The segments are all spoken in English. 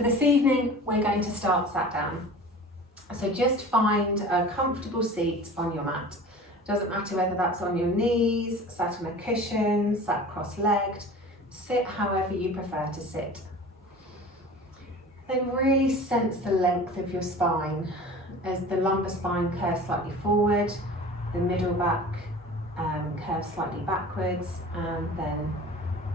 For this evening, we're going to start sat down. So just find a comfortable seat on your mat. Doesn't matter whether that's on your knees, sat on a cushion, sat cross-legged. Sit however you prefer to sit. Then really sense the length of your spine as the lumbar spine curves slightly forward, the middle back curves slightly backwards, and then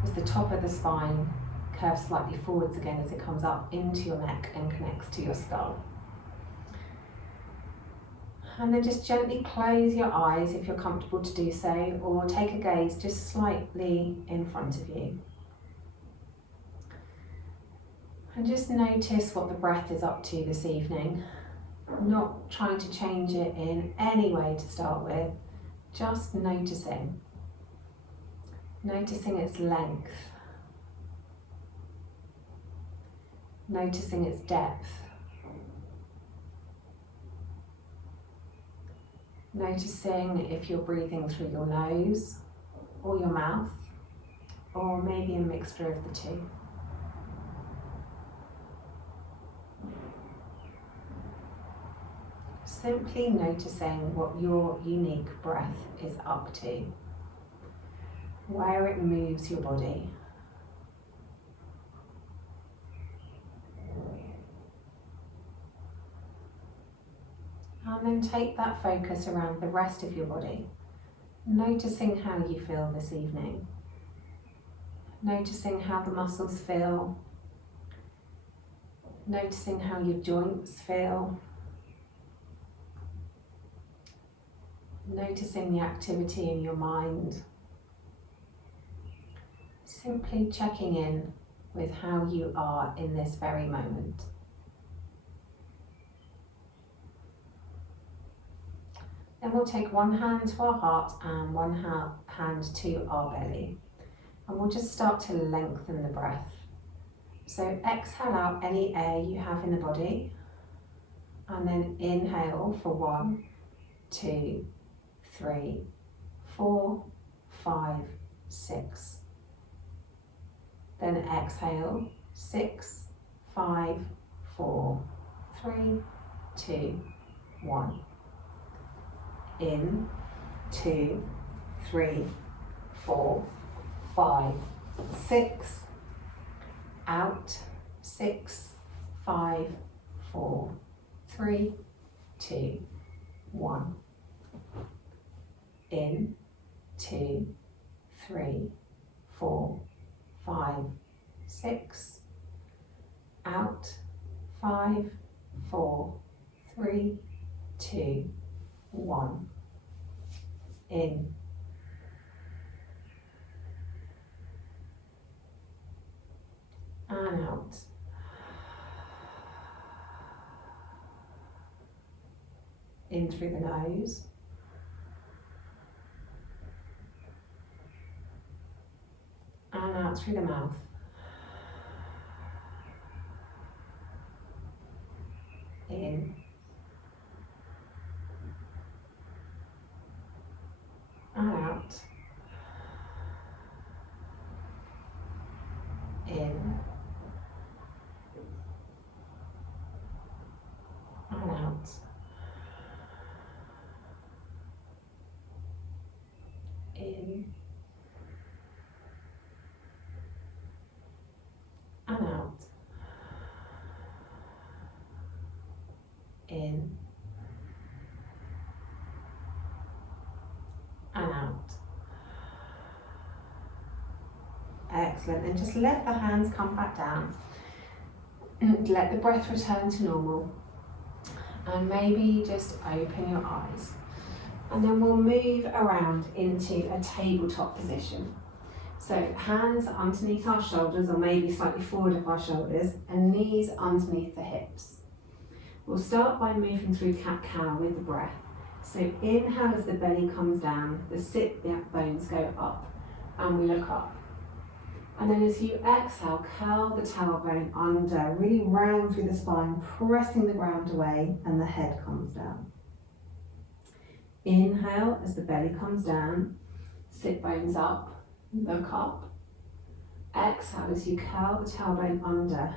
as the top of the spine curves slightly forwards again as it comes up into your neck and connects to your skull. And then just gently close your eyes if you're comfortable to do so, or take a gaze just slightly in front of you. And just notice what the breath is up to this evening. Not trying to change it in any way to start with, just noticing. Noticing its length. Noticing its depth. Noticing if you're breathing through your nose or your mouth, or maybe a mixture of the two. Simply noticing what your unique breath is up to, where it moves your body. And then take that focus around the rest of your body, noticing how you feel this evening. Noticing how the muscles feel. Noticing how your joints feel. Noticing the activity in your mind. Simply checking in with how you are in this very moment. Then we'll take one hand to our heart and one hand to our belly. And we'll just start to lengthen the breath. So exhale out any air you have in the body. And then inhale for 1, 2, 3, 4, 5, 6. Then exhale, 6, 5, 4, 3, 2, 1. In, 2, 3, 4, 5, 6. Out, 6, 5, 4, 3, 2, 1. In, 2, 3, 4, 5, 6. Out, 5, 4, 3, 2, 1. In. And out. In through the nose. And out through the mouth. In. And out. In. And out. In. And out. In. And out. Excellent. And just let the hands come back down. Let the breath return to normal. And maybe just open your eyes. And then we'll move around into a tabletop position. So hands underneath our shoulders, or maybe slightly forward of our shoulders, and knees underneath the hips. We'll start by moving through cat-cow with the breath. So inhale as the belly comes down, the sit bones go up, and we look up. And then as you exhale, curl the tailbone under, really round through the spine, pressing the ground away, and the head comes down. Inhale as the belly comes down, sit bones up, look up. Exhale as you curl the tailbone under,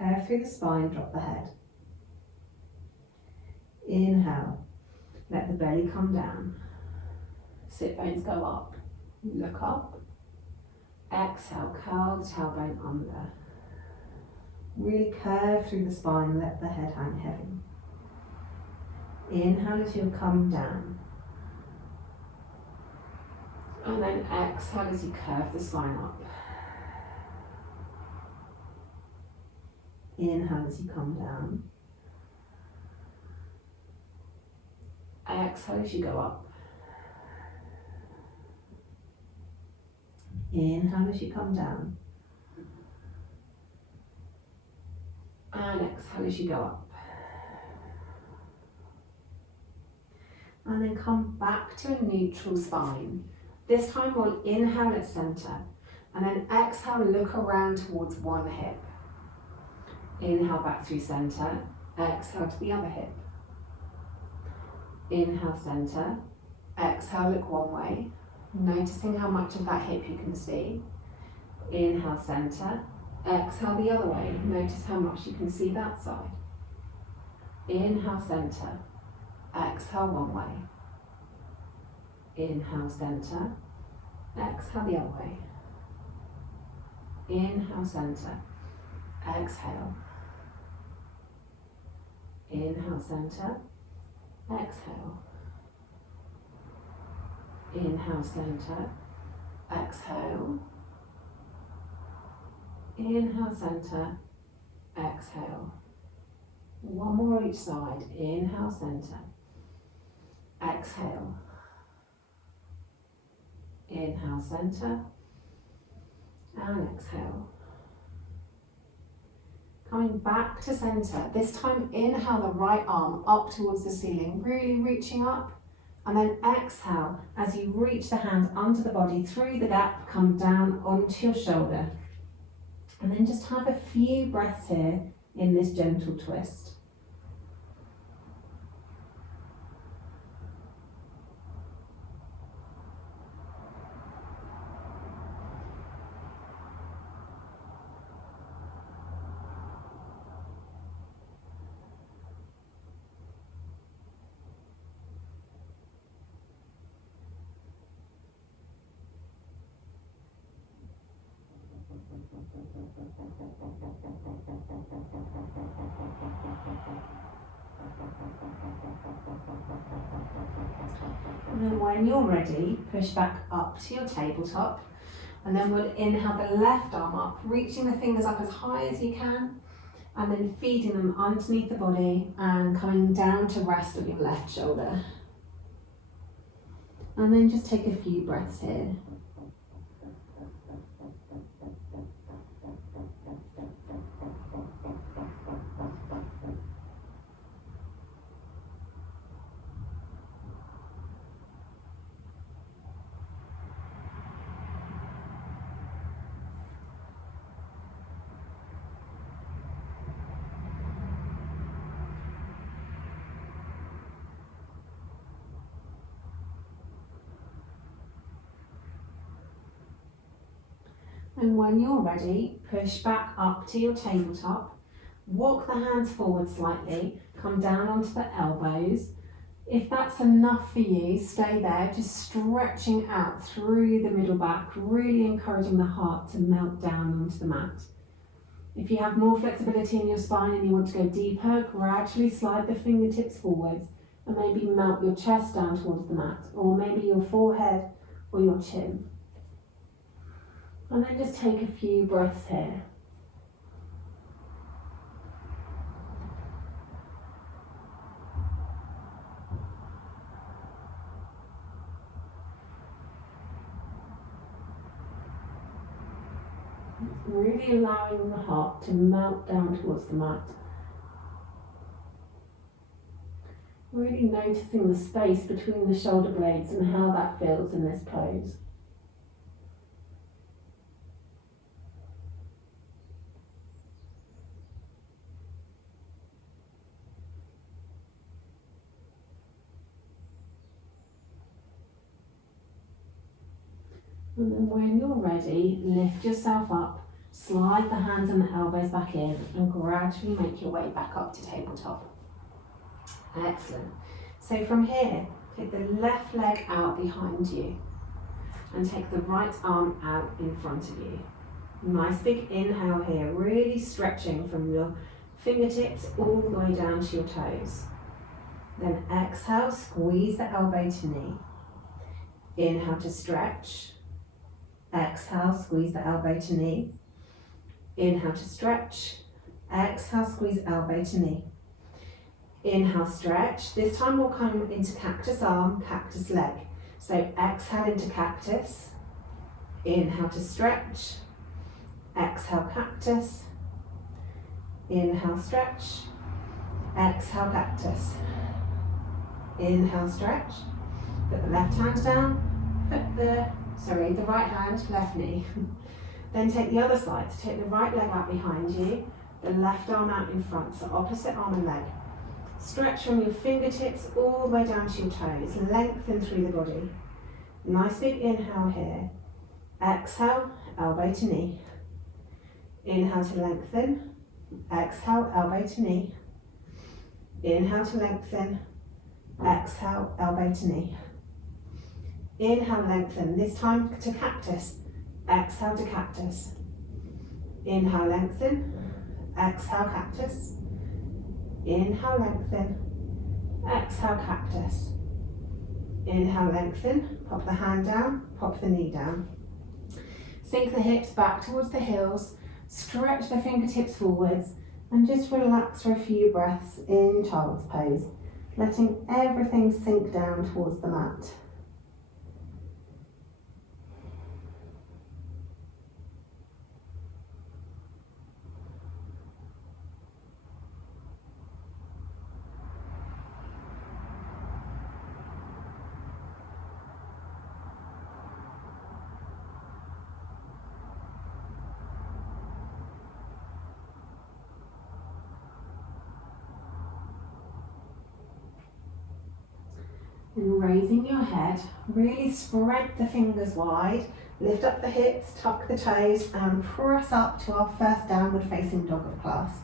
Curve through the spine, drop the head. Inhale, let the belly come down. Sit bones go up, look up. Exhale, curl the tailbone under. Really curve through the spine, let the head hang heavy. Inhale as you come down. And then exhale as you curve the spine up. Inhale as you come down. Exhale as you go up. Inhale as you come down. And exhale as you go up. And then come back to a neutral spine. This time we'll inhale at center. And then exhale, look around towards one hip. Inhale back through center. Exhale to the other hip. Inhale center. Exhale, look one way. Noticing how much of that hip you can see. Inhale center. Exhale the other way. Notice how much you can see that side. Inhale center. Exhale one way. Inhale center. Exhale the other way. Inhale center. Exhale. Inhale center. Exhale. Inhale center. Exhale. Inhale center. Exhale. One more each side. Inhale center. Exhale. Inhale center. And exhale. Coming back to center. This time inhale the right arm up towards the ceiling, really reaching up. And then exhale as you reach the hand under the body through the gap, come down onto your shoulder. And then just have a few breaths here in this gentle twist. And then when you're ready, push back up to your tabletop. And then we'll inhale the left arm up, reaching the fingers up as high as you can. And then feeding them underneath the body and coming down to rest on your left shoulder. And then just take a few breaths here. And when you're ready, push back up to your tabletop. Walk the hands forward slightly, come down onto the elbows. If that's enough for you, stay there, just stretching out through the middle back, really encouraging the heart to melt down onto the mat. If you have more flexibility in your spine and you want to go deeper, gradually slide the fingertips forwards and maybe melt your chest down towards the mat, or maybe your forehead or your chin. And then just take a few breaths here. Really allowing the heart to melt down towards the mat. Really noticing the space between the shoulder blades and how that feels in this pose. And then when you're ready, lift yourself up Slide the hands and the elbows back in and gradually make your way back up to tabletop. Excellent. So from here, take the left leg out behind you and take the right arm out in front of you. Nice big inhale here, really stretching from your fingertips all the way down to your toes. Then exhale, squeeze the elbow to knee. Inhale to stretch. Exhale, squeeze the elbow to knee. Inhale to stretch. Exhale, squeeze elbow to knee. Inhale, stretch. This time we'll come into cactus arm, cactus leg. So exhale into cactus. Inhale to stretch. Exhale, cactus. Inhale, stretch. Exhale, cactus. Inhale, stretch. Put the left hand down. Put the right hand, left knee. Then take the other side. So take the right leg out behind you, the left arm out in front, so opposite arm and leg. Stretch from your fingertips all the way down to your toes. Lengthen through the body. Nice big inhale here. Exhale, elbow to knee. Inhale to lengthen. Exhale, elbow to knee. Inhale to lengthen. Exhale, elbow to knee. Inhale, lengthen. This time to cactus. Exhale to cactus. Inhale, lengthen. Exhale, cactus. Inhale, lengthen. Exhale, cactus. Inhale, lengthen. Pop the hand down, pop the knee down. Sink the hips back towards the heels. Stretch the fingertips forwards and just relax for a few breaths in child's pose, letting everything sink down towards the mat. And raising your head, really spread the fingers wide, lift up the hips, tuck the toes and press up to our first downward facing dog of class.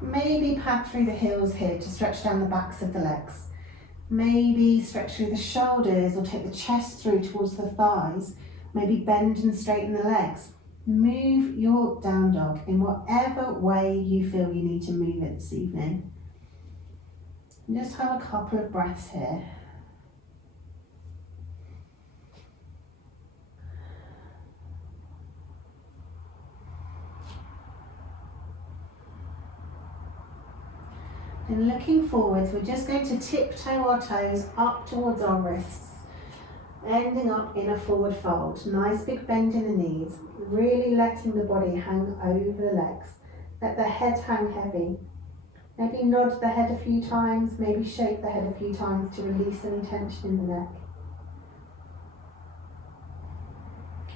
Maybe pad through the heels here to stretch down the backs of the legs. Maybe stretch through the shoulders or take the chest through towards the thighs. Maybe bend and straighten the legs. Move your down dog in whatever way you feel you need to move it this evening. And just have a couple of breaths here. And looking forwards, we're just going to tiptoe our toes up towards our wrists, ending up in a forward fold. Nice big bend in the knees, really letting the body hang over the legs. Let the head hang heavy. Maybe nod the head a few times, maybe shake the head a few times to release any tension in the neck.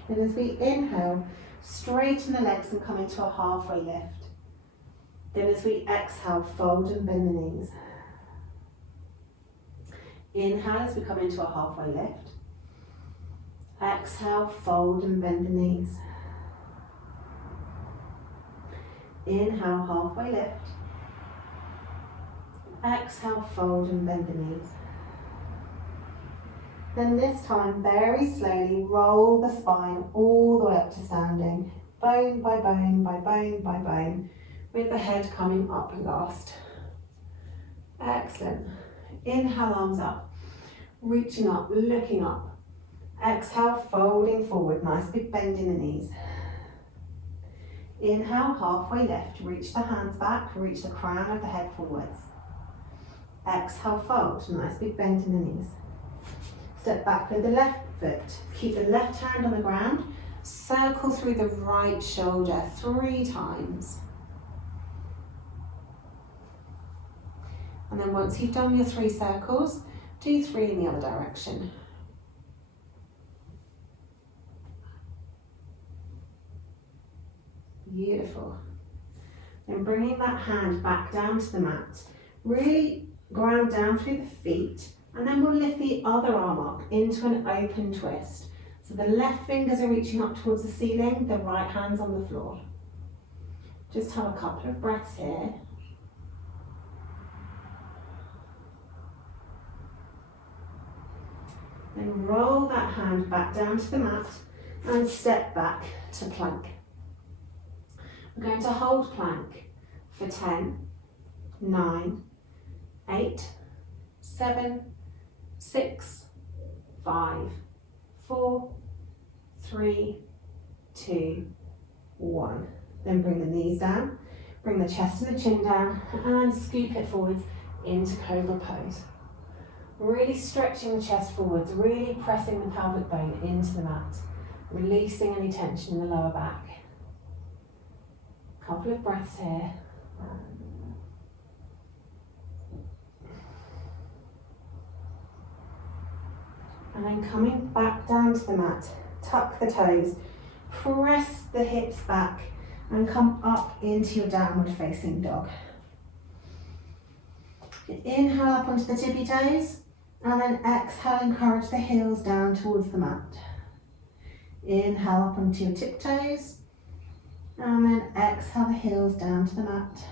And as we inhale, straighten the legs and come into a halfway lift. Then as we exhale, fold and bend the knees. Inhale as we come into a halfway lift. Exhale, fold and bend the knees. Inhale, halfway lift. Exhale, fold and bend the knees. Then this time, very slowly, roll the spine all the way up to standing. Bone by bone by bone by bone, with the head coming up last. Excellent. Inhale, arms up. Reaching up, looking up. Exhale, folding forward. Nice big bend in the knees. Inhale, halfway lift. Reach the hands back, reach the crown of the head forwards. Exhale, fold. Nice big bend in the knees. Step back with the left foot. Keep the left hand on the ground. Circle through the right shoulder 3 times. And then once you've done your 3 circles, do 3 in the other direction. Beautiful. Then bringing that hand back down to the mat. Really ground down through the feet, and then we'll lift the other arm up into an open twist. So the left fingers are reaching up towards the ceiling, the right hand's on the floor. Just have a couple of breaths here. Then roll that hand back down to the mat and step back to plank. We're going to hold plank for 10, 9, 8, 7, 6, 5, 4, 3, 2, 1. Then bring the knees down, bring the chest and the chin down, and scoop it forwards into Cobra Pose. Really stretching the chest forwards, really pressing the pelvic bone into the mat, releasing any tension in the lower back. Couple of breaths here. And then coming back down to the mat, tuck the toes, press the hips back and come up into your downward facing dog. Inhale up onto the tippy toes and then exhale, encourage the heels down towards the mat. Inhale up onto your tiptoes and then exhale the heels down to the mat.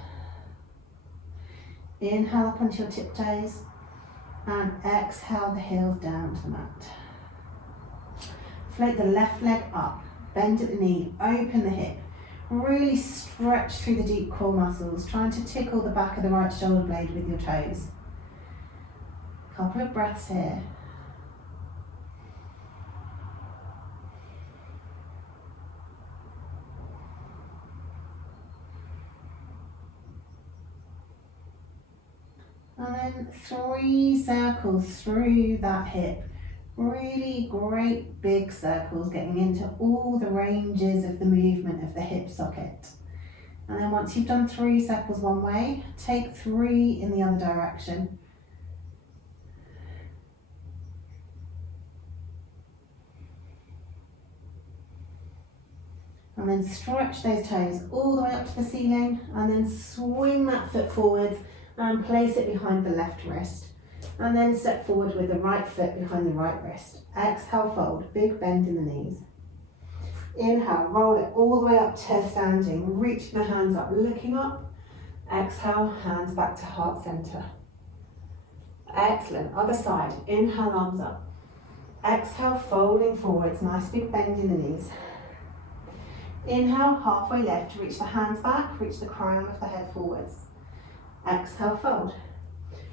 Inhale up onto your tiptoes and exhale the heels down to the mat. Float the left leg up, bend at the knee, open the hip. Really stretch through the deep core muscles, trying to tickle the back of the right shoulder blade with your toes. Couple of breaths here. And then 3 circles through that hip. Really great big circles, getting into all the ranges of the movement of the hip socket. And then once you've done 3 circles one way, take 3 in the other direction. And then stretch those toes all the way up to the ceiling, and then swing that foot forwards and place it behind the left wrist. And then step forward with the right foot behind the right wrist. Exhale, fold, big bend in the knees. Inhale, roll it all the way up to standing, reaching the hands up, looking up. Exhale, hands back to heart center. Excellent, other side. Inhale, arms up. Exhale, folding forwards, nice big bend in the knees. Inhale, halfway lift, reach the hands back, reach the crown of the head forwards. Exhale, fold.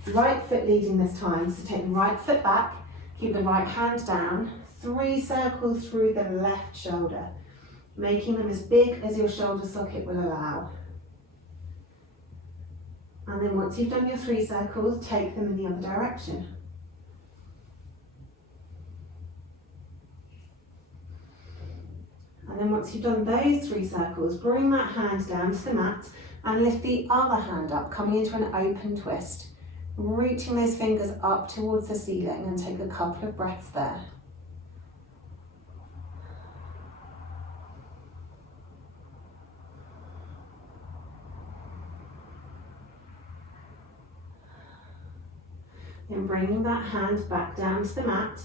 Right foot leading this time, so take the right foot back, keep the right hand down, 3 circles through the left shoulder, making them as big as your shoulder socket will allow. And then once you've done your 3 circles, take them in the other direction. And then once you've done those 3 circles, bring that hand down to the mat and lift the other hand up, coming into an open twist. Reaching those fingers up towards the ceiling, and take a couple of breaths there. Then bringing that hand back down to the mat,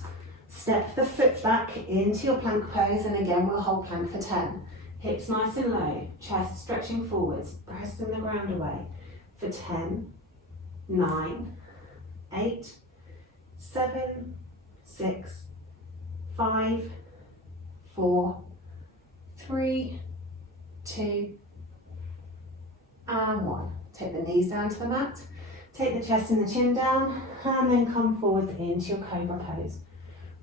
step the foot back into your plank pose, and again we'll hold plank for 10. Hips nice and low, chest stretching forwards, pressing the ground away for 10, 9, 8, 7, 6, 5, 4, 3, 2, and 1. Take the knees down to the mat, take the chest and the chin down, and then come forward into your Cobra Pose.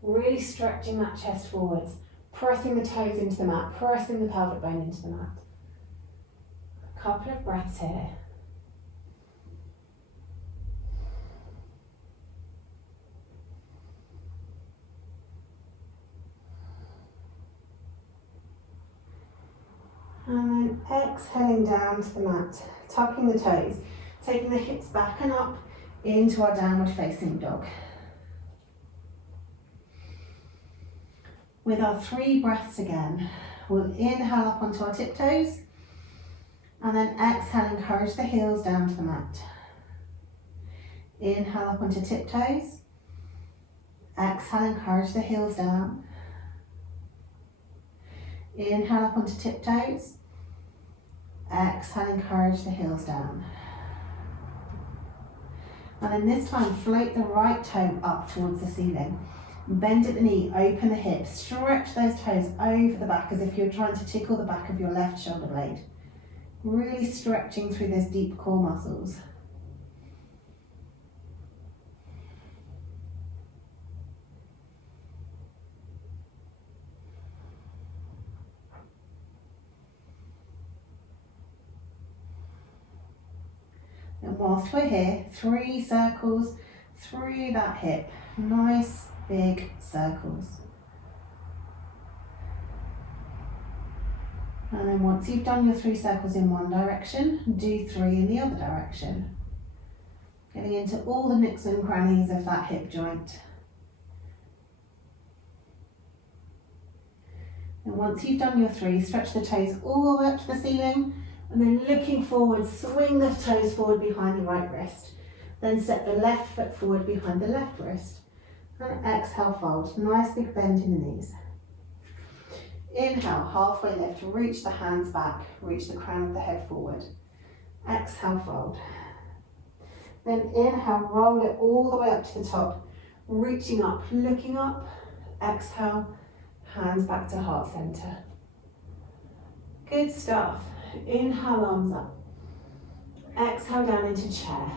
Really stretching that chest forwards, pressing the toes into the mat, pressing the pelvic bone into the mat. A couple of breaths here. And then exhaling down to the mat, tucking the toes, taking the hips back and up into our downward facing dog. With our 3 breaths again, we'll inhale up onto our tiptoes and then exhale, encourage the heels down to the mat. Inhale up onto tiptoes, exhale, encourage the heels down. Inhale up onto tiptoes. Exhale, encourage the heels down. And then this time, float the right toe up towards the ceiling. Bend at the knee, open the hips, stretch those toes over the back as if you're trying to tickle the back of your left shoulder blade. Really stretching through those deep core muscles. And whilst we're here, 3 circles through that hip. Nice big circles. And then once you've done your 3 circles in one direction, do 3 in the other direction. Getting into all the nooks and crannies of that hip joint. And once you've done your 3, stretch the toes all the way up to the ceiling. And then looking forward, swing the toes forward behind the right wrist. Then step the left foot forward behind the left wrist. And exhale, fold. Nice big bend in the knees. Inhale, halfway lift, reach the hands back, reach the crown of the head forward. Exhale, fold. Then inhale, roll it all the way up to the top, reaching up, looking up. Exhale, hands back to heart center. Good stuff. Inhale, arms up. Exhale, down into chair.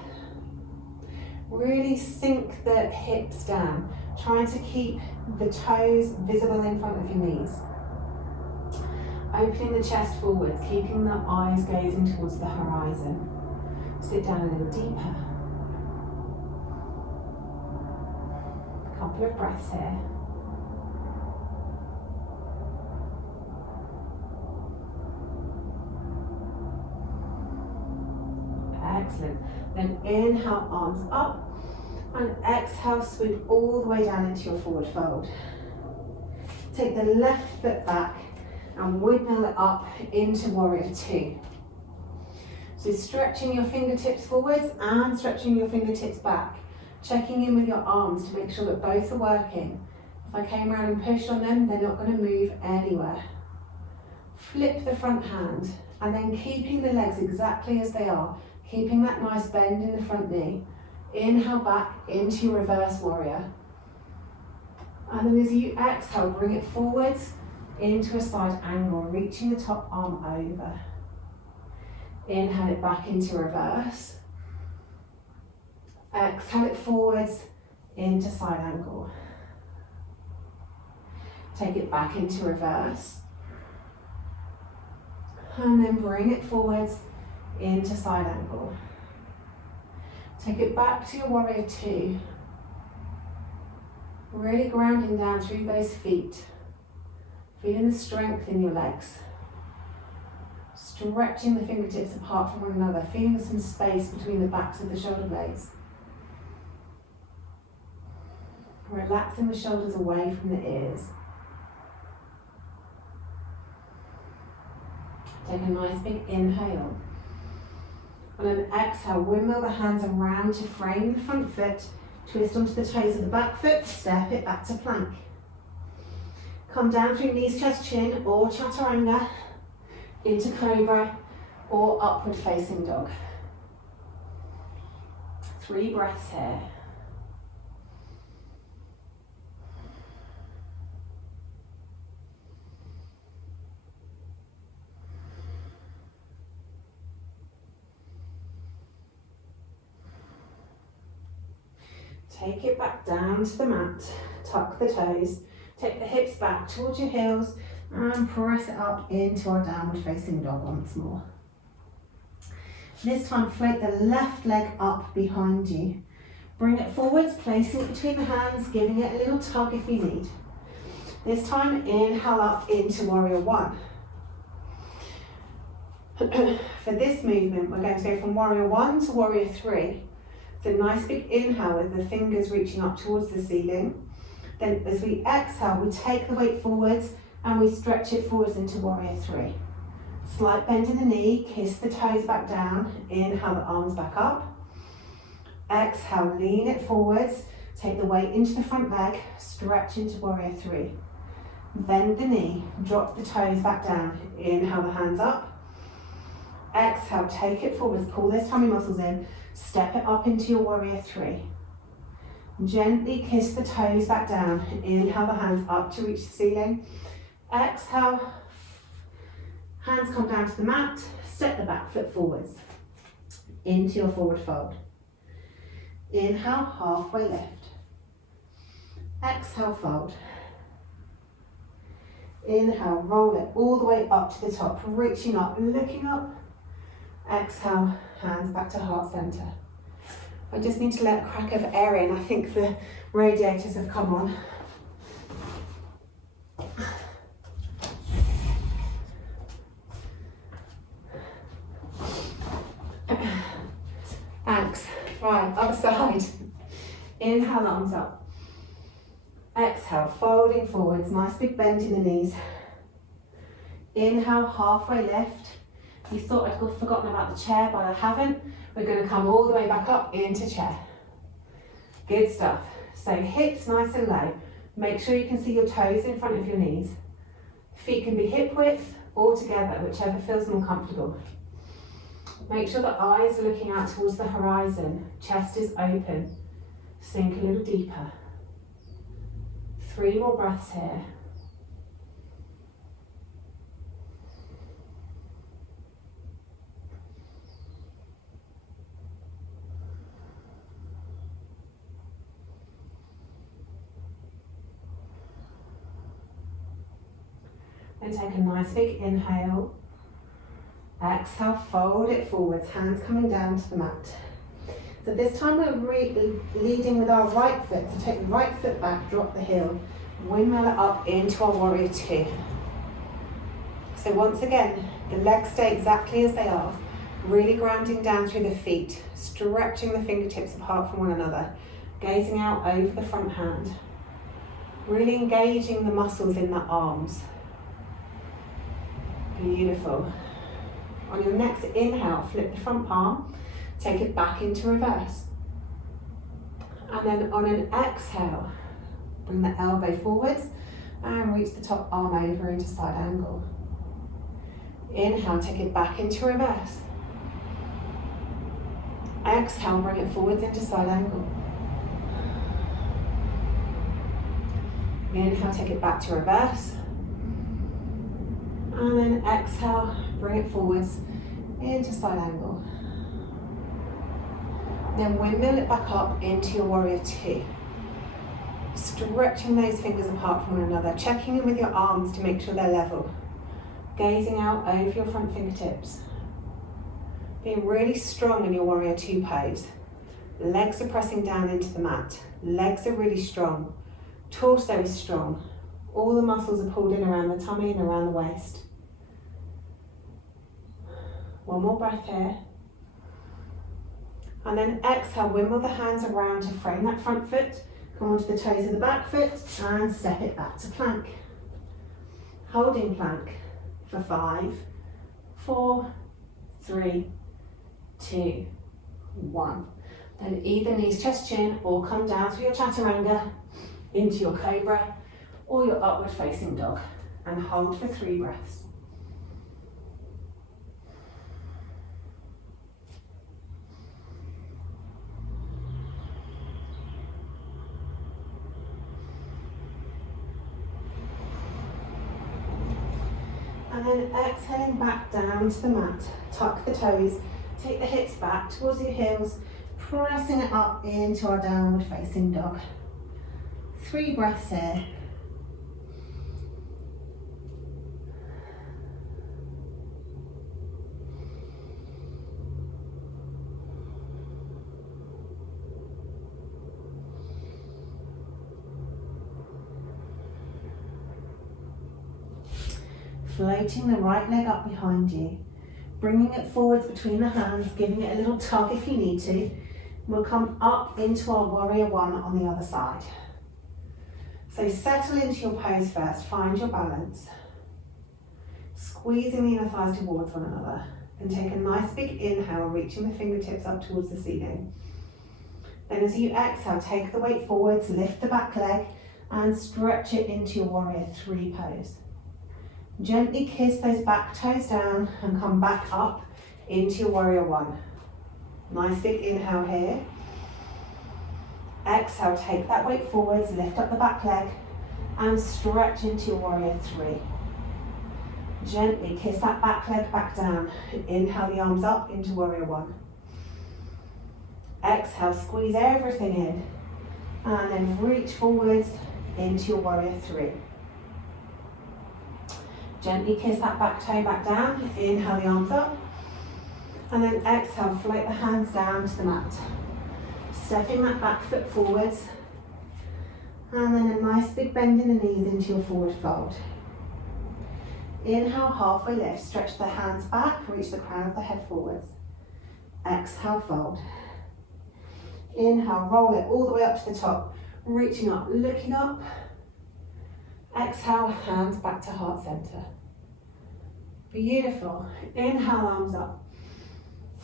Really sink the hips down, trying to keep the toes visible in front of your knees. Opening the chest forwards, keeping the eyes gazing towards the horizon. Sit down a little deeper. A couple of breaths here. Excellent. Then inhale, arms up, and exhale, sweep all the way down into your forward fold. Take the left foot back and windmill it up into warrior 2. So stretching your fingertips forwards and stretching your fingertips back. Checking in with your arms to make sure that both are working. If I came around and pushed on them, they're not going to move anywhere. Flip the front hand, and then keeping the legs exactly as they are, keeping that nice bend in the front knee. Inhale back into your reverse warrior. And then as you exhale, bring it forwards into a side angle, reaching the top arm over. Inhale it back into reverse. Exhale it forwards into side angle. Take it back into reverse. And then bring it forwards into side angle. Take it back to your warrior 2. Really grounding down through those feet. Feeling the strength in your legs. Stretching the fingertips apart from one another. Feeling some space between the backs of the shoulder blades. Relaxing the shoulders away from the ears. Take a nice big inhale. And then exhale, windmill the hands around to frame the front foot. Twist onto the toes of the back foot, step it back to plank. Come down through knees, chest, chin, or chaturanga, into cobra, or upward facing dog. 3 breaths here. Take it back down to the mat, tuck the toes, take the hips back towards your heels and press it up into our downward facing dog once more. This time float the left leg up behind you. Bring it forwards, placing it between the hands, giving it a little tug if you need. This time inhale up into warrior 1. For this movement we're going to go from warrior 1 to warrior 3. So nice big inhale with the fingers reaching up towards the ceiling. Then as we exhale, we take the weight forwards and we stretch it forwards into warrior 3. Slight bend in the knee, kiss the toes back down. Inhale the arms back up. Exhale, lean it forwards. Take the weight into the front leg, stretch into warrior 3. Bend the knee, drop the toes back down. Inhale the hands up. Exhale, take it forwards, pull those tummy muscles in. Step it up into your warrior three. Gently kiss the toes back down. Inhale the hands up to reach the ceiling. Exhale, hands come down to the mat. Step the back foot forwards into your forward fold. Inhale, halfway lift. Exhale, fold. Inhale, roll it all the way up to the top, reaching up, looking up. Exhale, hands back to heart center. I just need to let a crack of air in. I think the radiators have come on. Thanks. Right, other side. Inhale, arms up. Exhale, folding forwards, nice big bend in the knees. Inhale, halfway lift. You thought I'd forgotten about the chair, but I haven't. We're going to come all the way back up into chair. Good stuff. So hips nice and low. Make sure you can see your toes in front of your knees. Feet can be hip width or together, whichever feels more comfortable. Make sure the eyes are looking out towards the horizon. Chest is open. Sink a little deeper. 3 more breaths here. Then take a nice big inhale. Exhale, fold it forwards, hands coming down to the mat. So this time we're leading with our right foot. So take the right foot back, drop the heel, windmill it up into our warrior two. So once again, the legs stay exactly as they are, really grounding down through the feet, stretching the fingertips apart from one another, gazing out over the front hand, really engaging the muscles in the arms. Beautiful. On your next inhale, flip the front palm, take it back into reverse. And then on an exhale, bring the elbow forwards and reach the top arm over into side angle. Inhale, take it back into reverse. Exhale, bring it forwards into side angle. Inhale, take it back to reverse. And then exhale, bring it forwards into side angle. Then windmill it back up into your warrior two. Stretching those fingers apart from one another, checking in with your arms to make sure they're level. Gazing out over your front fingertips. Being really strong in your warrior two pose. Legs are pressing down into the mat. Legs are really strong. Torso is strong. All the muscles are pulled in around the tummy and around the waist. One more breath here. And then exhale, windmill the hands around to frame that front foot. Come onto the toes of the back foot and step it back to plank. Holding plank for 5, 4, 3, 2, 1. Then either knees, chest, chin, or come down through your chaturanga into your cobra or your upward facing dog. And hold for 3 breaths. And then exhaling back down to the mat, tuck the toes, take the hips back towards your heels, pressing it up into our downward facing dog. 3 breaths here. Floating the right leg up behind you, bringing it forwards between the hands, giving it a little tug if you need to. We'll come up into our warrior one on the other side. So settle into your pose first, find your balance. Squeezing the inner thighs towards one another. Then take a nice big inhale, reaching the fingertips up towards the ceiling. Then as you exhale, take the weight forwards, lift the back leg, and stretch it into your warrior 3 pose. Gently kiss those back toes down and come back up into your warrior 1. Nice big inhale here. Exhale, take that weight forwards, lift up the back leg and stretch into your warrior 3. Gently kiss that back leg back down. Inhale the arms up into warrior 1. Exhale, squeeze everything in and then reach forwards into your warrior 3. Gently kiss that back toe back down. Inhale the arms up and then exhale, float the hands down to the mat. Stepping that back foot forwards and then a nice big bend in the knees into your forward fold. Inhale, halfway lift, stretch the hands back, reach the crown of the head forwards. Exhale, fold. Inhale, roll it all the way up to the top, reaching up, looking up. Exhale, hands back to heart center. Beautiful. Inhale, arms up.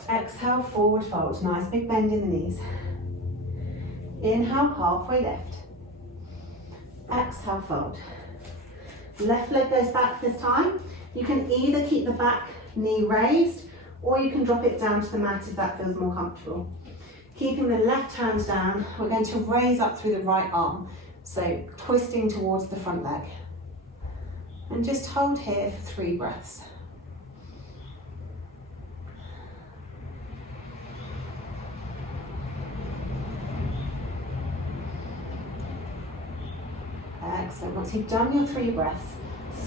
Exhale, forward fold. Nice big bend in the knees. Inhale, halfway lift. Exhale, fold. Left leg goes back this time. You can either keep the back knee raised or you can drop it down to the mat if that feels more comfortable. Keeping the left hand down, we're going to raise up through the right arm. So twisting towards the front leg. And just hold here for 3 breaths. Excellent. Once you've done your 3 breaths,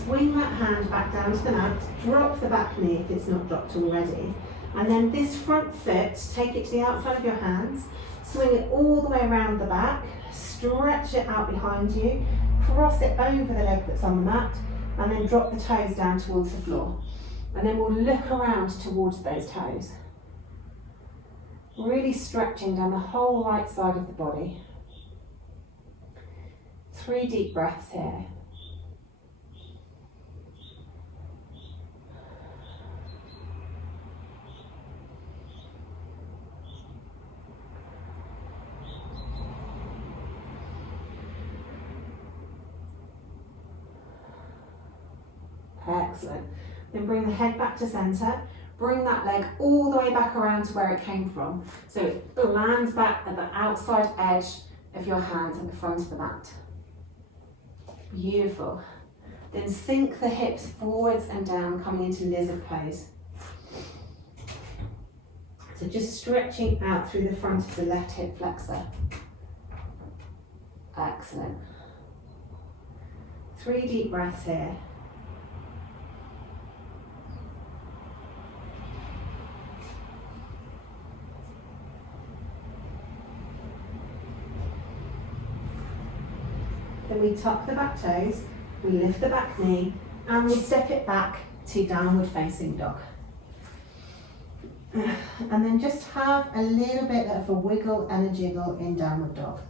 swing that hand back down to the mat, drop the back knee if it's not dropped already, and then this front foot, take it to the outside of your hands, swing it all the way around the back, stretch it out behind you, cross it over the leg that's on the mat, and then drop the toes down towards the floor. And then we'll look around towards those toes. Really stretching down the whole right side of the body. 3 deep breaths here. Excellent. Then bring the head back to center. Bring that leg all the way back around to where it came from. So it lands back at the outside edge of your hands at the front of the mat. Beautiful. Then sink the hips forwards and down, coming into lizard pose. So just stretching out through the front of the left hip flexor. Excellent. 3 deep breaths here. Then we tuck the back toes, we lift the back knee, and we step it back to downward facing dog. And then just have a little bit of a wiggle and a jiggle in downward dog.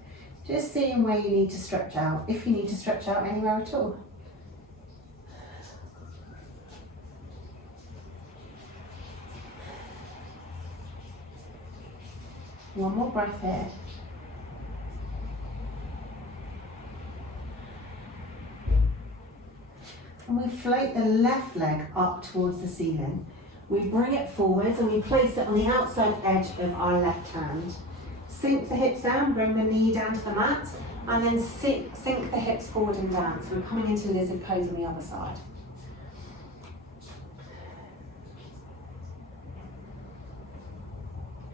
Just seeing where you need to stretch out, if you need to stretch out anywhere at all. One more breath here. And we float the left leg up towards the ceiling. We bring it forwards and we place it on the outside edge of our left hand. Sink the hips down, bring the knee down to the mat, and then sink the hips forward and down. So we're coming into lizard pose on the other side.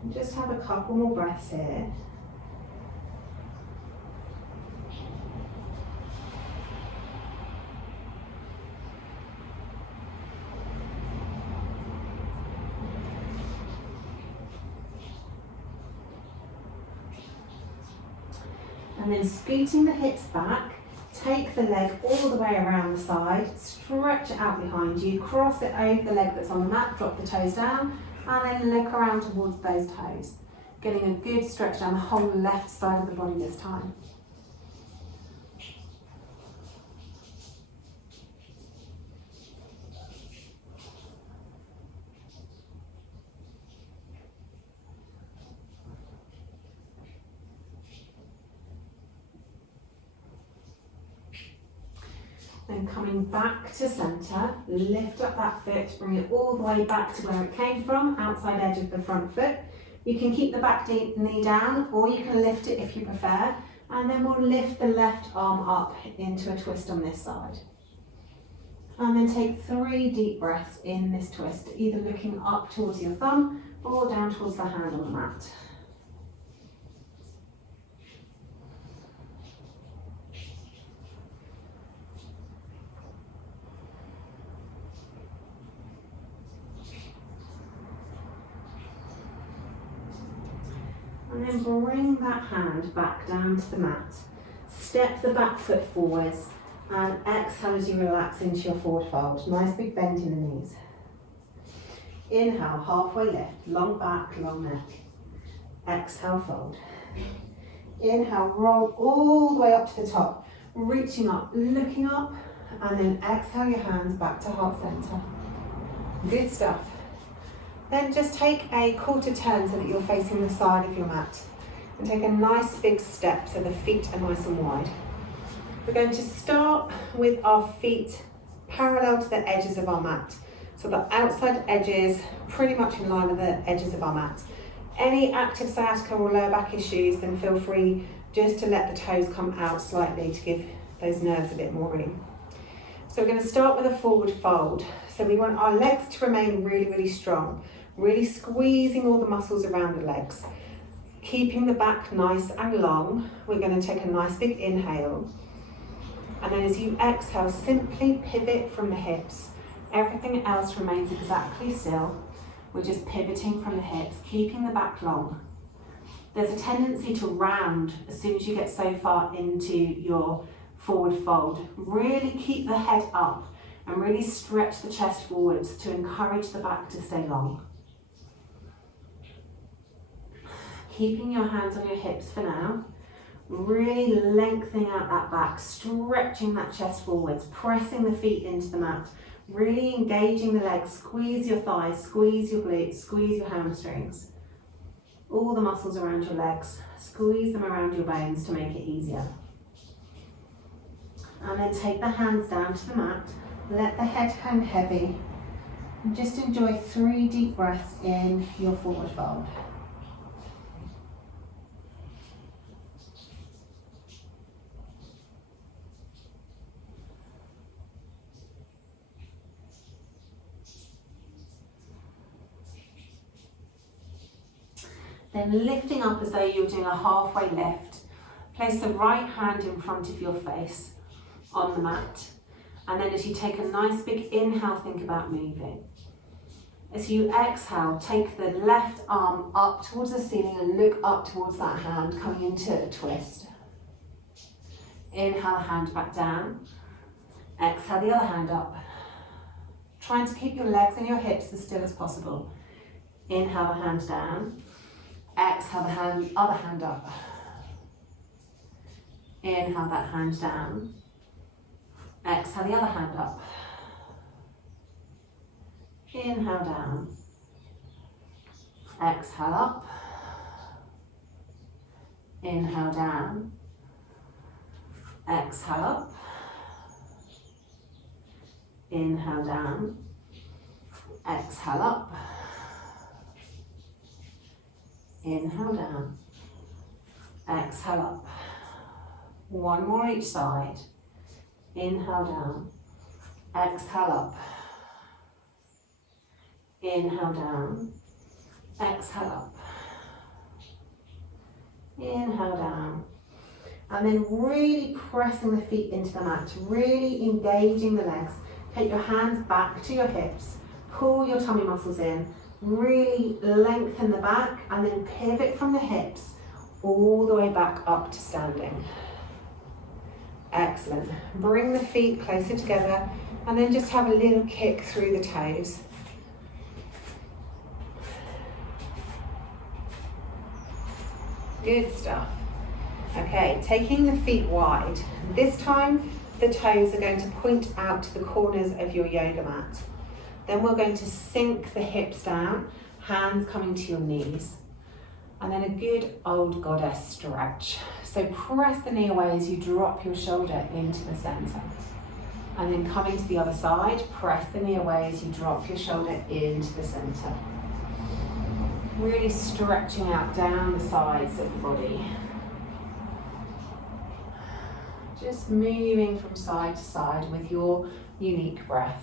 And just have a couple more breaths here. And then scooting the hips back, take the leg all the way around the side, stretch it out behind you, cross it over the leg that's on the mat, drop the toes down, and then look around towards those toes. Getting a good stretch down the whole left side of the body this time. Then coming back to centre, lift up that foot, bring it all the way back to where it came from, outside edge of the front foot. You can keep the back knee down, or you can lift it if you prefer, and then we'll lift the left arm up into a twist on this side. And then take 3 deep breaths in this twist, either looking up towards your thumb or down towards the hand on the mat. And then bring that hand back down to the mat. Step the back foot forwards and exhale as you relax into your forward fold. Nice big bend in the knees. Inhale, halfway lift, long back, long neck. Exhale, fold. Inhale, roll all the way up to the top, reaching up, looking up, and then exhale your hands back to heart center. Good stuff. Then just take a quarter turn so that you're facing the side of your mat. And take a nice big step so the feet are nice and wide. We're going to start with our feet parallel to the edges of our mat. So the outside edges pretty much in line with the edges of our mat. Any active sciatica or lower back issues, then feel free just to let the toes come out slightly to give those nerves a bit more room. So we're going to start with a forward fold. So we want our legs to remain really, really strong, really squeezing all the muscles around the legs. Keeping the back nice and long, we're going to take a nice big inhale. And then as you exhale, simply pivot from the hips. Everything else remains exactly still. We're just pivoting from the hips, keeping the back long. There's a tendency to round as soon as you get so far into your forward fold. Really keep the head up and really stretch the chest forwards to encourage the back to stay long. Keeping your hands on your hips for now. Really lengthening out that back, stretching that chest forwards, pressing the feet into the mat, really engaging the legs, squeeze your thighs, squeeze your glutes, squeeze your hamstrings. All the muscles around your legs, squeeze them around your bones to make it easier. And then take the hands down to the mat, let the head hang heavy, and just enjoy 3 deep breaths in your forward fold. Then lifting up as though you're doing a halfway lift. Place the right hand in front of your face on the mat. And then as you take a nice big inhale, think about moving. As you exhale, take the left arm up towards the ceiling and look up towards that hand, coming into a twist. Inhale, hand back down. Exhale, the other hand up. Trying to keep your legs and your hips as still as possible. Inhale, the hand down. Exhale, the other hand up. Inhale, that hand down. Exhale, the other hand up. Inhale, down. Exhale, up. Inhale, down. Exhale, up. Inhale, down. Exhale, up. Inhale, down. Exhale, up. One more each side. Inhale, down. Exhale, up. Inhale, down. Exhale, up. Inhale, down. And then really pressing the feet into the mat, really engaging the legs. Take your hands back to your hips. Pull your tummy muscles in. Really lengthen the back and then pivot from the hips all the way back up to standing. Excellent. Bring the feet closer together and then just have a little kick through the toes. Good stuff. Okay, taking the feet wide. This time the toes are going to point out to the corners of your yoga mat. Then we're going to sink the hips down, hands coming to your knees. And then a good old goddess stretch. So press the knee away as you drop your shoulder into the center. And then coming to the other side, press the knee away as you drop your shoulder into the center. Really stretching out down the sides of the body. Just moving from side to side with your unique breath.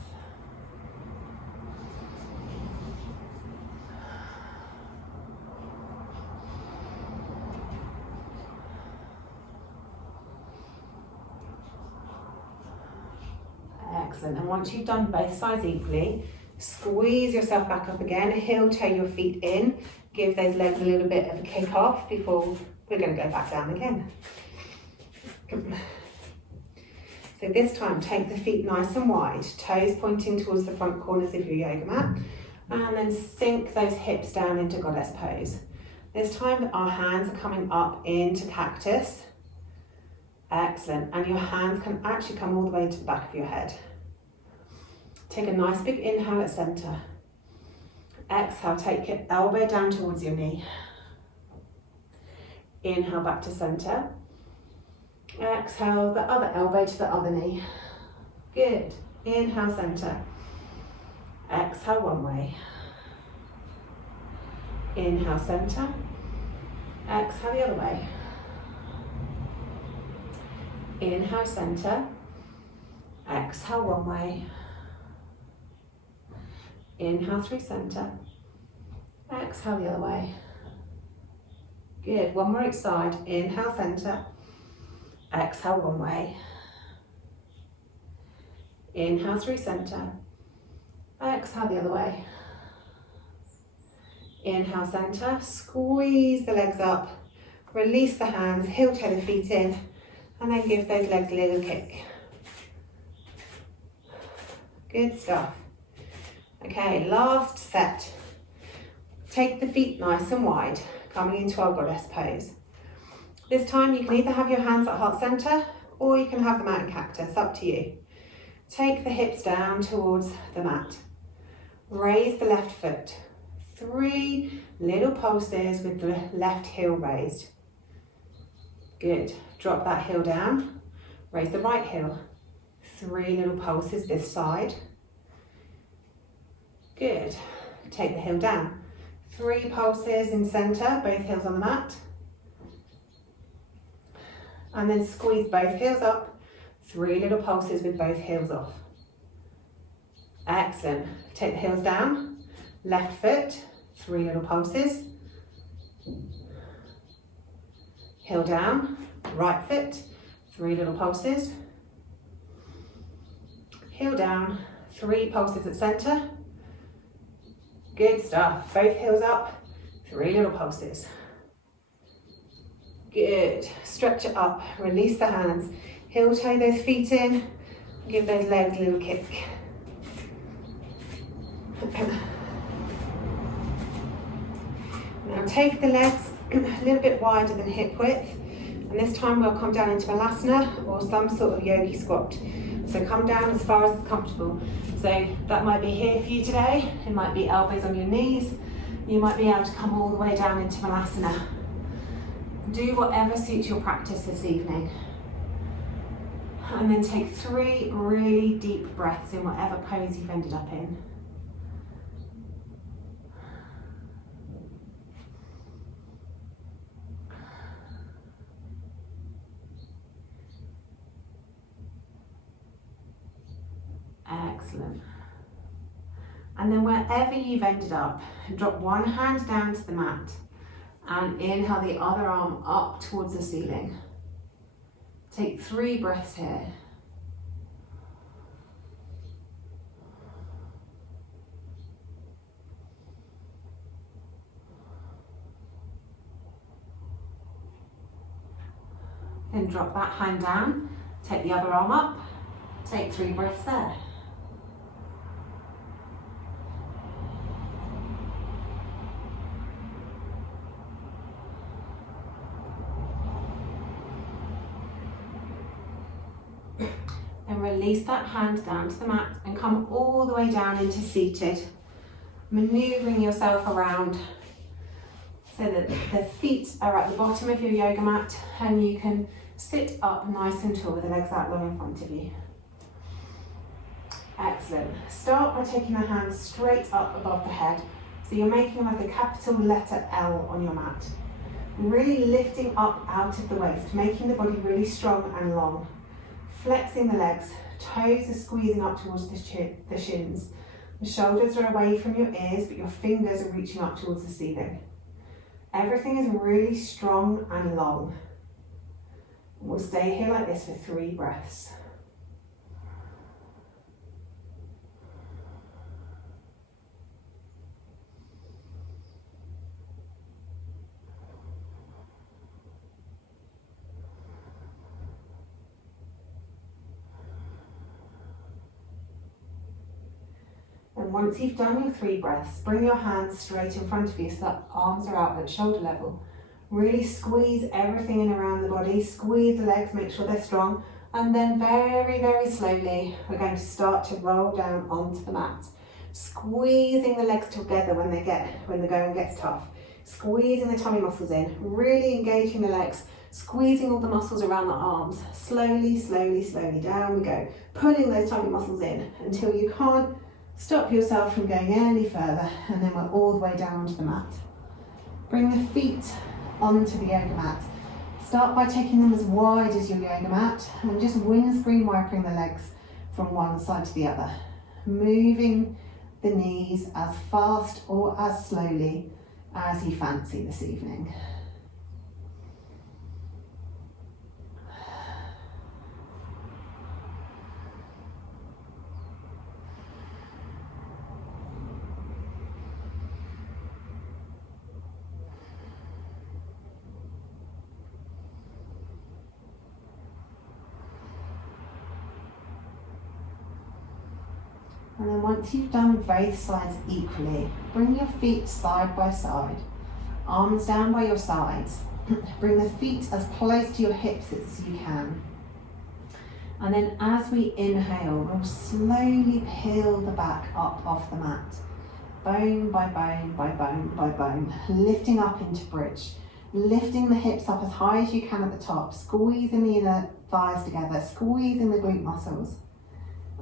Excellent. And once you've done both sides equally, squeeze yourself back up again, heel toe your feet in, give those legs a little bit of a kick off before we're going to go back down again. So this time, take the feet nice and wide, toes pointing towards the front corners of your yoga mat, and then sink those hips down into goddess pose. This time, our hands are coming up into cactus. Excellent. And your hands can actually come all the way to the back of your head. Take a nice big inhale at center. Exhale, take your elbow down towards your knee. Inhale back to center. Exhale, the other elbow to the other knee. Good. Inhale, center. Exhale, one way. Inhale, center. Exhale, the other way. Inhale, center. Exhale, one way. Inhale through center. Exhale the other way. Good. One more each side. Inhale, center. Exhale, one way. Inhale through center. Exhale the other way. Inhale, center. Squeeze the legs up. Release the hands. Heel toe the feet in. And then give those legs a little kick. Good stuff. Okay, last set. Take the feet nice and wide, coming into our goddess pose. This time you can either have your hands at heart center or you can have them out in cactus, up to you. Take the hips down towards the mat. Raise the left foot. 3 little pulses with the left heel raised. Good. Drop that heel down. Raise the right heel. 3 little pulses this side. Good. Take the heel down. 3 pulses in center, both heels on the mat. And then squeeze both heels up. 3 little pulses with both heels off. Excellent. Take the heels down. Left foot, 3 little pulses. Heel down. Right foot, 3 little pulses. Heel down, 3 pulses at center. Good stuff. Both heels up, 3 little pulses. Good. Stretch it up, release the hands. Heel toe those feet in, give those legs a little kick. Now take the legs a little bit wider than hip width. And this time we'll come down into Balasana or some sort of Yogi Squat. So come down as far as it's comfortable. So that might be here for you today. It might be elbows on your knees. You might be able to come all the way down into Balasana. Do whatever suits your practice this evening. And then take 3 really deep breaths in whatever pose you've ended up in. Excellent. And then wherever you've ended up, drop one hand down to the mat and inhale the other arm up towards the ceiling. Take 3 breaths here. Then drop that hand down, take the other arm up, take 3 breaths there. Then release that hand down to the mat and come all the way down into seated, maneuvering yourself around so that the feet are at the bottom of your yoga mat and you can sit up nice and tall with the legs out long in front of you. Excellent. Start by taking the hands straight up above the head. So you're making like a capital letter L on your mat. Really lifting up out of the waist, making the body really strong and long. Flexing the legs, toes are squeezing up towards the shins. The shoulders are away from your ears, but your fingers are reaching up towards the ceiling. Everything is really strong and long. We'll stay here like this for 3 breaths. And once you've done your 3 breaths, bring your hands straight in front of you so that arms are out at shoulder level. Really squeeze everything in around the body, squeeze the legs, make sure they're strong, and then very, very slowly, we're going to start to roll down onto the mat. Squeezing the legs together when the going gets tough. Squeezing the tummy muscles in, really engaging the legs, squeezing all the muscles around the arms. Slowly, slowly, slowly, down we go. Pulling those tummy muscles in until you can't stop yourself from going any further, and then we're all the way down onto the mat. Bring the feet onto the yoga mat. Start by taking them as wide as your yoga mat and just windscreen wiping the legs from one side to the other. Moving the knees as fast or as slowly as you fancy this evening. And then once you've done both sides equally, bring your feet side by side, arms down by your sides. Bring the feet as close to your hips as you can. And then as we inhale, we'll slowly peel the back up off the mat, bone by bone by bone by bone, lifting up into bridge, lifting the hips up as high as you can at the top, squeezing the inner thighs together, squeezing the glute muscles.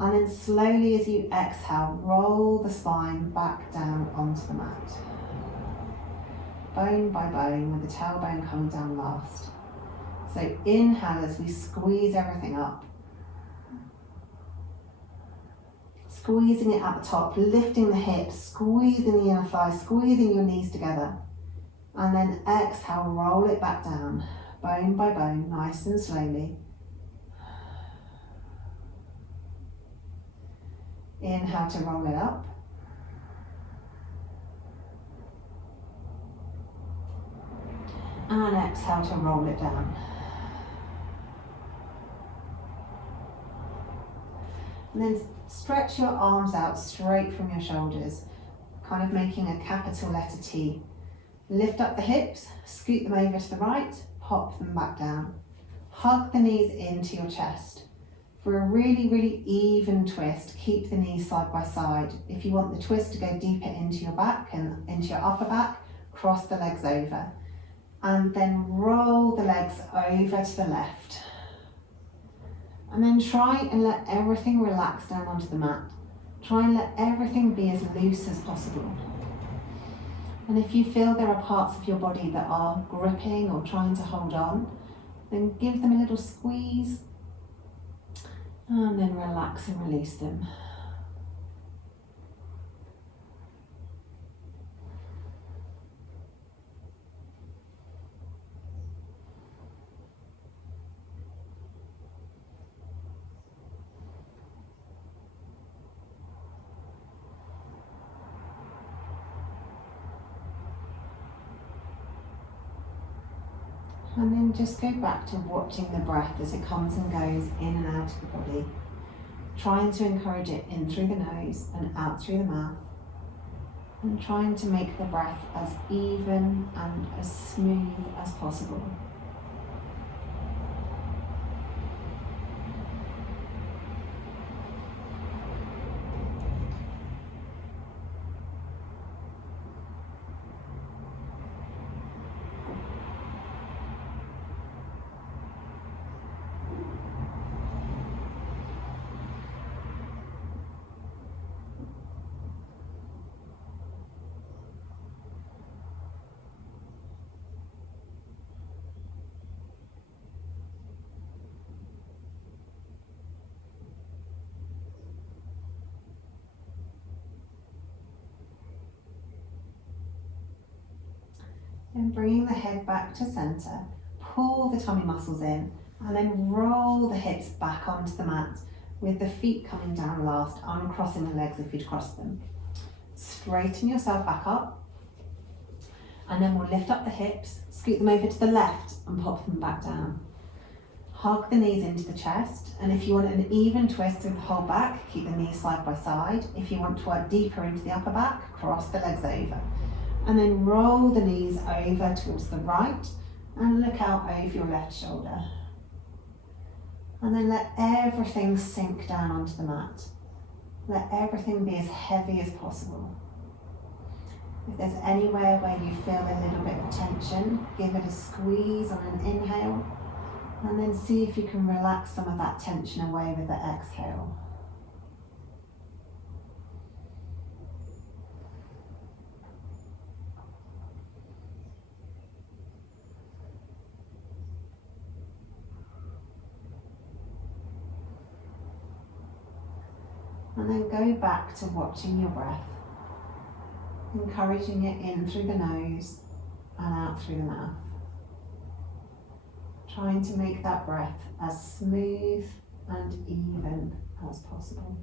And then slowly as you exhale, roll the spine back down onto the mat. Bone by bone, with the tailbone coming down last. So inhale as we squeeze everything up. Squeezing it at the top, lifting the hips, squeezing the inner thighs, squeezing your knees together. And then exhale, roll it back down, bone by bone, nice and slowly. Inhale to roll it up. And exhale to roll it down. And then stretch your arms out straight from your shoulders, kind of making a capital letter T. Lift up the hips, scoot them over to the right, pop them back down. Hug the knees into your chest. For a really, really even twist, keep the knees side by side. If you want the twist to go deeper into your back and into your upper back, cross the legs over. And then roll the legs over to the left. And then try and let everything relax down onto the mat. Try and let everything be as loose as possible. And if you feel there are parts of your body that are gripping or trying to hold on, then give them a little squeeze. And then relax and release them. And then just go back to watching the breath as it comes and goes in and out of the body. Trying to encourage it in through the nose and out through the mouth. And trying to make the breath as even and as smooth as possible. Then bringing the head back to centre, pull the tummy muscles in and then roll the hips back onto the mat with the feet coming down last, uncrossing the legs if you'd cross them. Straighten yourself back up and then we'll lift up the hips, scoot them over to the left and pop them back down. Hug the knees into the chest, and if you want an even twist through the whole back, keep the knees side by side. If you want to work deeper into the upper back, cross the legs over. And then roll the knees over towards the right and look out over your left shoulder. And then let everything sink down onto the mat. Let everything be as heavy as possible. If there's anywhere where you feel a little bit of tension, give it a squeeze on an inhale, and then see if you can relax some of that tension away with the exhale. And then go back to watching your breath, encouraging it in through the nose and out through the mouth. Trying to make that breath as smooth and even as possible.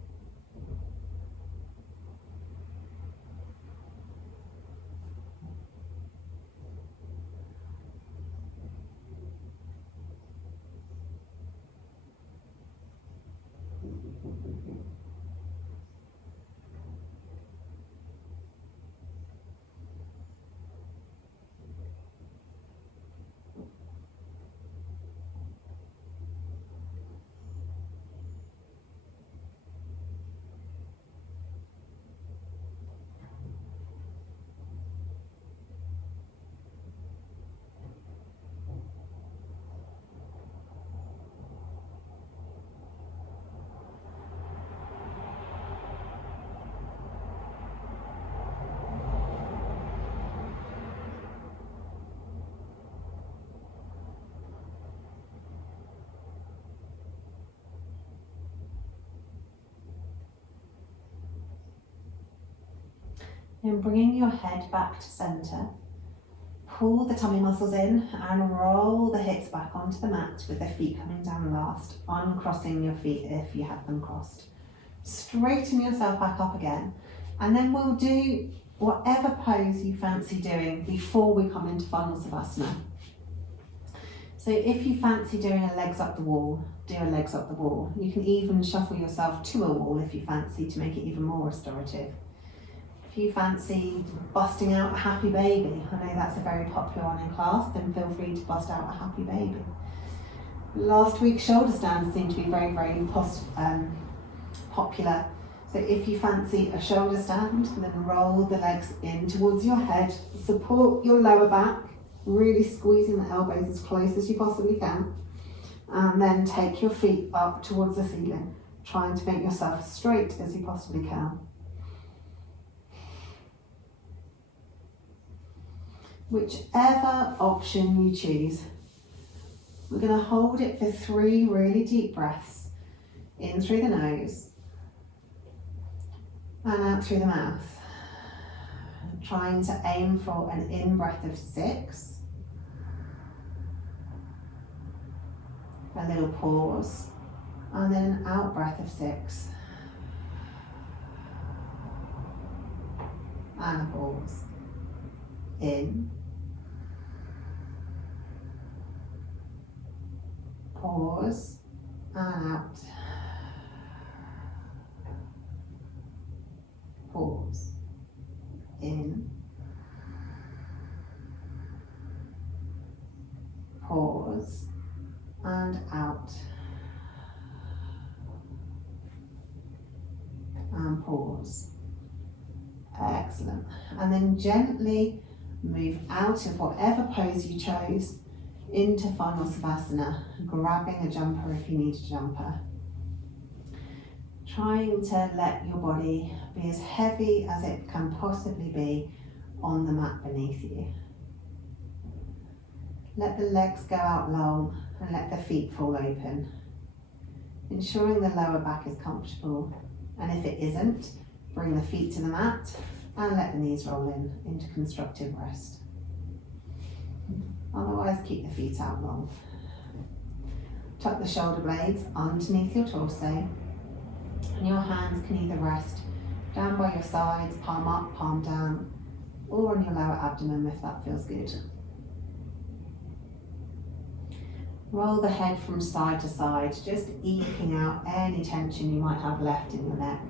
Then bringing your head back to centre, pull the tummy muscles in and roll the hips back onto the mat with the feet coming down last, uncrossing your feet if you have them crossed. Straighten yourself back up again, and then we'll do whatever pose you fancy doing before we come into Final Savasana. So if you fancy doing a legs up the wall, do a legs up the wall. You can even shuffle yourself to a wall if you fancy to make it even more restorative. If you fancy busting out a happy baby, I know that's a very popular one in class, then feel free to bust out a happy baby. Last week's shoulder stands seem to be very, very popular. So if you fancy a shoulder stand, then roll the legs in towards your head, support your lower back, really squeezing the elbows as close as you possibly can, and then take your feet up towards the ceiling, trying to make yourself as straight as you possibly can. Whichever option you choose, we're going to hold it for 3 really deep breaths, in through the nose and out through the mouth. Trying to aim for an in breath of 6, a little pause, and then an out breath of 6, and a pause. In, pause, and out, pause, in, pause, and out, and pause. Excellent. And then gently move out of whatever pose you chose into Final Savasana, grabbing a jumper if you need a jumper. Trying to let your body be as heavy as it can possibly be on the mat beneath you. Let the legs go out long and let the feet fall open, ensuring the lower back is comfortable, and if it isn't, bring the feet to the mat and let the knees roll in into constructive rest. Otherwise, keep the feet out long. Tuck the shoulder blades underneath your torso, and your hands can either rest down by your sides, palm up, palm down, or on your lower abdomen if that feels good. Roll the head from side to side, just eking out any tension you might have left in your neck.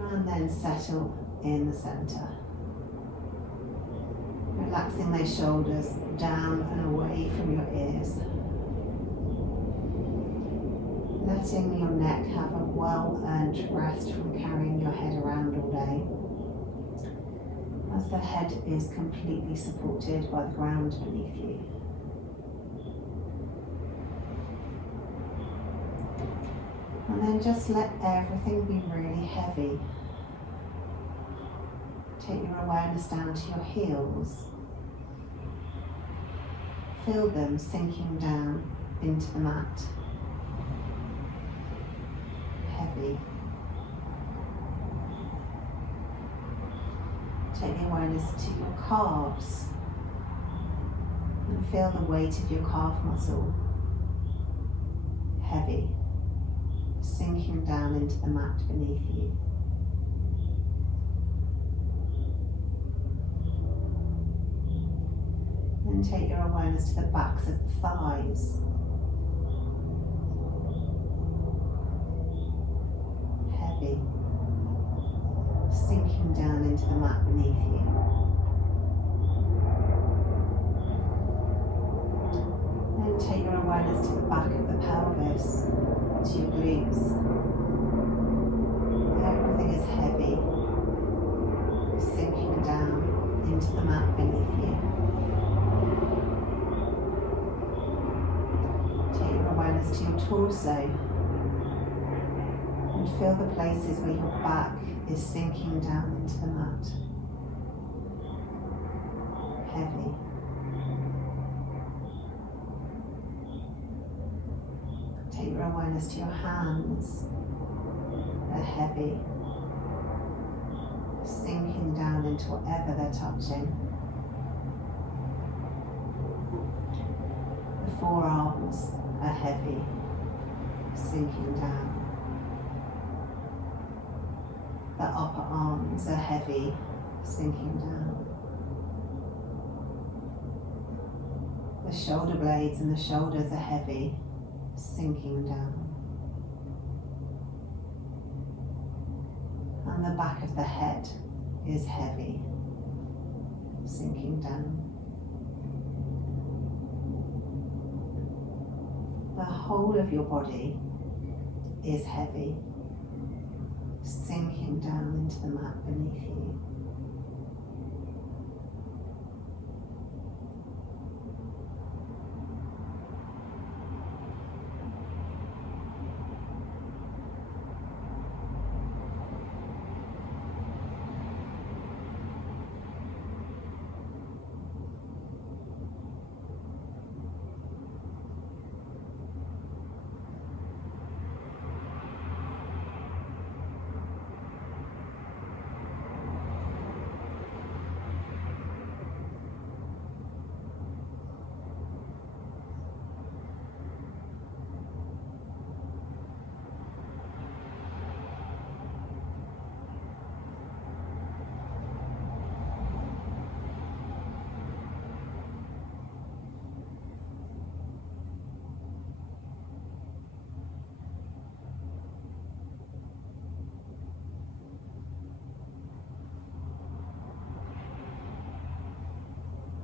And then settle in the centre. Relaxing those shoulders down and away from your ears. Letting your neck have a well-earned rest from carrying your head around all day, as the head is completely supported by the ground beneath you. And then just let everything be really heavy. Take your awareness down to your heels. Feel them sinking down into the mat. Heavy. Take the awareness to your calves and feel the weight of your calf muscle. Heavy. Sinking down into the mat beneath you. Then take your awareness to the backs of the thighs. Heavy. Sinking down into the mat beneath you. Then take your awareness to the back of the pelvis, to your glutes. Everything is heavy, sinking down into the mat beneath you. Take your awareness to your torso and feel the places where your back is sinking down into the mat. Heavy. Take your awareness to your hands. They're heavy, sinking down into whatever they're touching. The forearms are heavy, sinking down. The upper arms are heavy, sinking down. The shoulder blades and the shoulders are heavy, sinking down. And the back of the head is heavy, sinking down. The whole of your body is heavy, sinking down into the mat beneath you.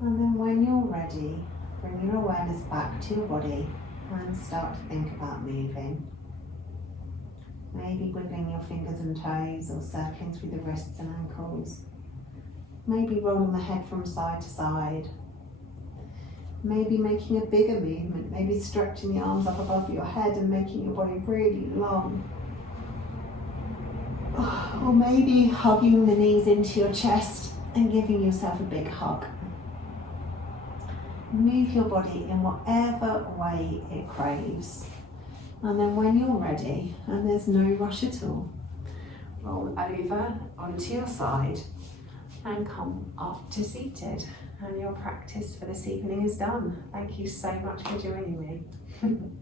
And then when you're ready, bring your awareness back to your body and start to think about moving. Maybe wiggling your fingers and toes or circling through the wrists and ankles. Maybe rolling the head from side to side. Maybe making a bigger movement, maybe stretching the arms up above your head and making your body really long. Or maybe hugging the knees into your chest and giving yourself a big hug. Move your body in whatever way it craves. And then when you're ready, and there's no rush at all, roll over onto your side and come up to seated. And your practice for this evening is done. Thank you so much for joining me.